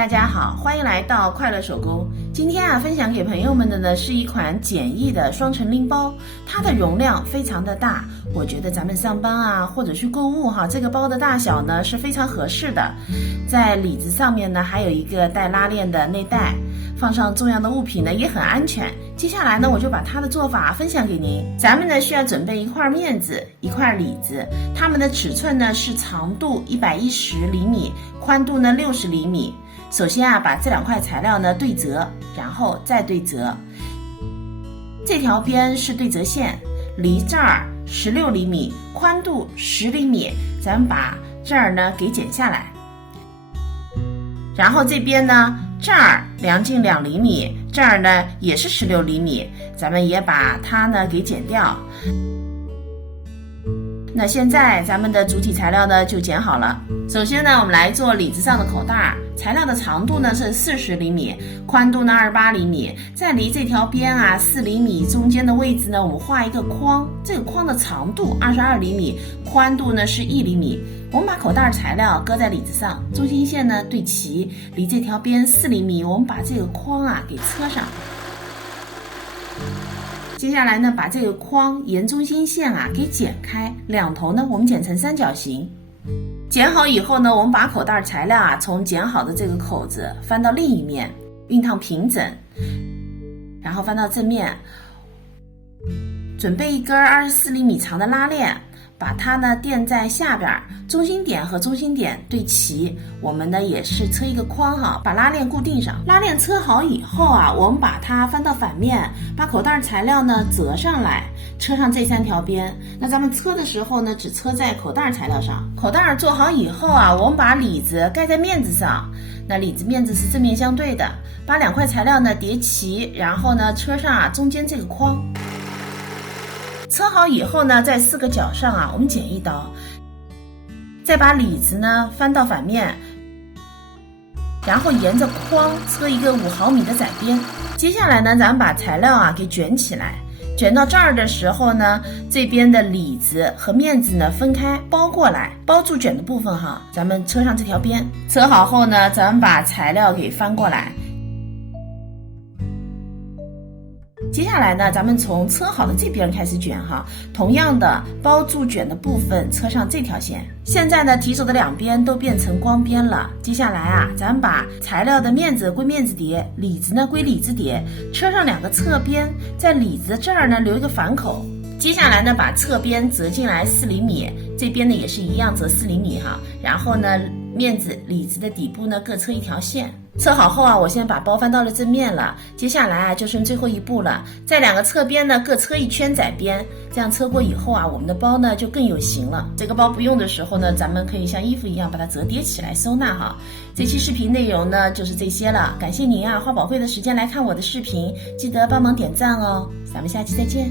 大家好，欢迎来到快乐手工。今天分享给朋友们的呢是一款简易的双层拎包，它的容量非常的大，我觉得咱们上班或者去购物这个包的大小呢是非常合适的。在里子上面呢还有一个带拉链的内袋，放上重要的物品呢也很安全。接下来呢我就把它的做法分享给您。咱们呢需要准备一块面子，一块里子，它们的尺寸呢是长度110厘米，宽度呢60厘米。首先把这两块材料呢对折，然后再对折。这条边是对折线，离这儿16厘米，宽度10厘米，咱们把这儿呢给剪下来。然后这边呢，这儿量径2厘米，这儿呢也是16厘米，咱们也把它呢给剪掉。那现在咱们的主体材料呢就剪好了。首先呢我们来做里子上的口袋，材料的长度呢是40厘米，宽度呢28厘米，在离这条边4厘米中间的位置呢我们画一个框，这个框的长度22厘米，宽度呢是1厘米。我们把口袋材料搁在里子上，中心线呢对齐，离这条边4厘米，我们把这个框给车上。接下来呢，把这个框沿中心线给剪开，两头呢我们剪成三角形。剪好以后呢，我们把口袋材料从剪好的这个口子翻到另一面，熨烫平整，然后翻到正面，准备一根24厘米长的拉链，把它呢垫在下边，中心点和中心点对齐。我们呢也是车一个框把拉链固定上。拉链车好以后我们把它翻到反面，把口袋材料呢折上来，车上这3条边。那咱们车的时候呢，只车在口袋材料上。口袋做好以后我们把里子盖在面子上。那里子面子是正面相对的，把两块材料呢叠齐，然后呢车上中间这个框。车好以后呢，在4个角上我们剪一刀，再把里子呢翻到反面，然后沿着框车一个5毫米的窄边。接下来呢，咱们把材料给卷起来，卷到这儿的时候呢，这边的里子和面子呢分开包过来，包住卷的部分咱们车上这条边。车好后呢，咱们把材料给翻过来。接下来呢，咱们从车好的这边开始卷同样的包住卷的部分，车上这条线。现在呢，提手的两边都变成光边了。接下来咱们把材料的面子归面子叠，里子呢归里子叠，车上2个侧边在里子这儿呢留一个反口。接下来呢，把侧边折进来4厘米，这边呢也是一样折4厘米然后呢，面子里子的底部呢各车一条线。车好后我先把包翻到了正面了。接下来就剩最后一步了，在2个侧边呢各车一圈窄边，这样车过以后我们的包呢就更有型了。这个包不用的时候呢，咱们可以像衣服一样把它折叠起来收纳这期视频内容呢就是这些了，感谢您花宝贵的时间来看我的视频，记得帮忙点赞哦。咱们下期再见。